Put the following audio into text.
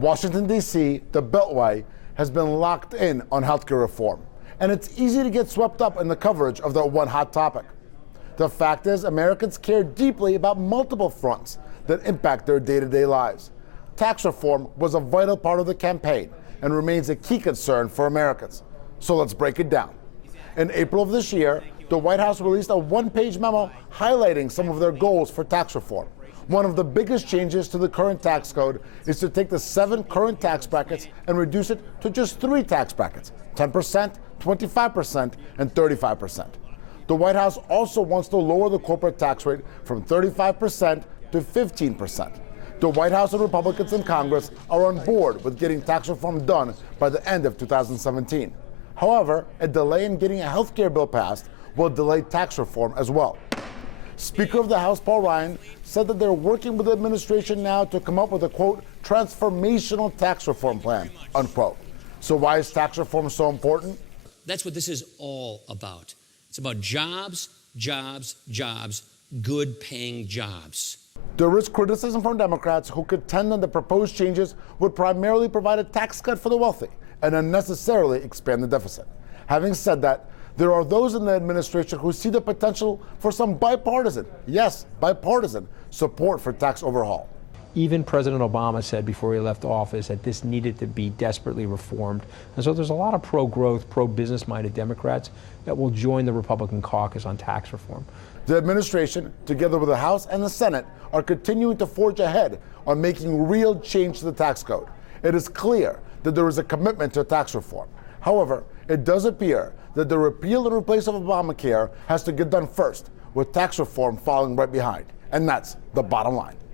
Washington, D.C., the Beltway, has been locked in on healthcare reform, and it's easy to get swept up in the coverage of that one hot topic. The fact is, Americans care deeply about multiple fronts that impact their day-to-day lives. Tax reform was a vital part of the campaign and remains a key concern for Americans. So let's break it down. In April of this year, the White House released a one-page memo highlighting some of their goals for tax reform. One of the biggest changes to the current tax code is to take the 7 current tax brackets and reduce it to just 3 tax brackets, 10%, 25%, and 35%. The White House also wants to lower the corporate tax rate from 35% to 15%. The White House and Republicans in Congress are on board with getting tax reform done by the end of 2017. However, a delay in getting a health care bill passed will delay tax reform as well. Speaker of the House Paul Ryan said that they're working with the administration now to come up with a, quote, transformational tax reform plan, unquote. So why is tax reform so important? That's what this is all about. It's about jobs, jobs, jobs, good paying jobs. There is criticism from Democrats who contend that the proposed changes would primarily provide a tax cut for the wealthy and unnecessarily expand the deficit. Having said that, there are those in the administration who see the potential for some bipartisan, yes, bipartisan, support for tax overhaul. Even President Obama said before he left office that this needed to be desperately reformed. And so there's a lot of pro-growth, pro-business-minded Democrats that will join the Republican caucus on tax reform. The administration, together with the House and the Senate, are continuing to forge ahead on making real change to the tax code. It is clear that there is a commitment to tax reform. However, it does appear that the repeal and replace of Obamacare has to get done first, with tax reform following right behind. And that's the bottom line.